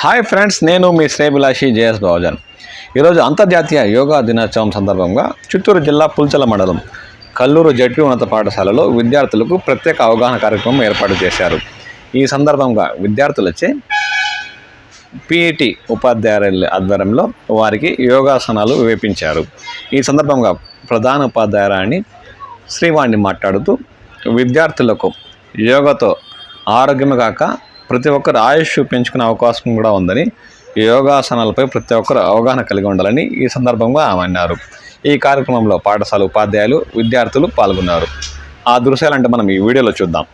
Hi friends, నేను మీ శ్రేభిలాషి JS Bahujan. ఈరోజు అంతర్జాతీయ యోగా దినోత్సవం సందర్భంగా చిత్తూరు జిల్లా పుల్చల మండలం కల్లూరు జడ్పీ ఉన్నత పాఠశాలలో విద్యార్థులకు ప్రత్యేక అవగాహన కార్యక్రమం ఏర్పాటు చేశారు. ఈ సందర్భంగా విద్యార్థులచే పీఈటీ ఉపాధ్యాయుల ఆధ్వర్యంలో వారికి యోగాసనాలు వేపించారు. ఈ సందర్భంగా ప్రధాన ఉపాధ్యాయురాణి శ్రీవాణి మాట్లాడుతూ విద్యార్థులకు యోగాతో ఆరోగ్యమే కాక ప్రతి ఒక్కరు ఆయుష్ పెంచుకునే అవకాశం కూడా ఉందని, యోగాసనాలపై ప్రతి ఒక్కరు అవగాహన కలిగి ఉండాలని ఈ సందర్భంగా ఆమె అన్నారు. ఈ కార్యక్రమంలో పాఠశాల ఉపాధ్యాయులు, విద్యార్థులు పాల్గొన్నారు. ఆ దృశ్యాలంటే మనం ఈ వీడియోలో చూద్దాం.